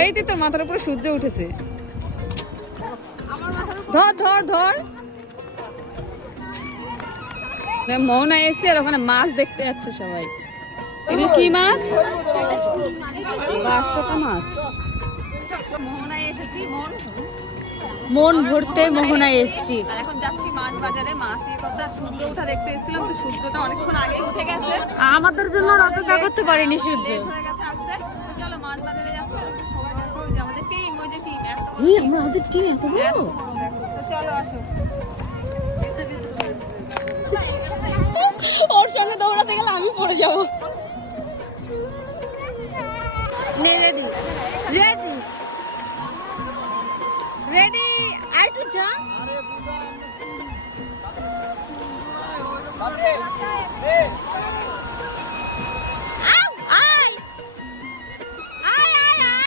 এই তো তোর মাথার উপরে সূর্য উঠেছে। ধর ধর ধর। মোহনায় এসছে আর ওখানে মাছ দেখতে যাচ্ছে সবাই। এগুলো কি মাছ? বাঁশপাতা মাছ। মোহনায় এসেছি, মন ভরতে মোহনায় এসেছি। আর এখন যাচ্ছি মাছ বাজারে মাছ ইয়ে করতে। আর সূর্য ওঠা দেখতে এসেছিলাম, তো সূর্যটা অনেকক্ষণ আগে উঠে গেছে, আমাদের জন্য অপেক্ষা করতে পারিনি সূর্য। লেট হয়ে গেছে আসতে। তো চলো মাছ বাজারে যাচ্ছি। সবাই দেখো ওই যে আমাদের টিম, ওই যে টিম এত বড়। আমাদের টিম এত বড়। দেখো, তো চলো আসো। ওর সঙ্গে দৌড়াতে গেলে আমি পড়ে যাবো। Ready ready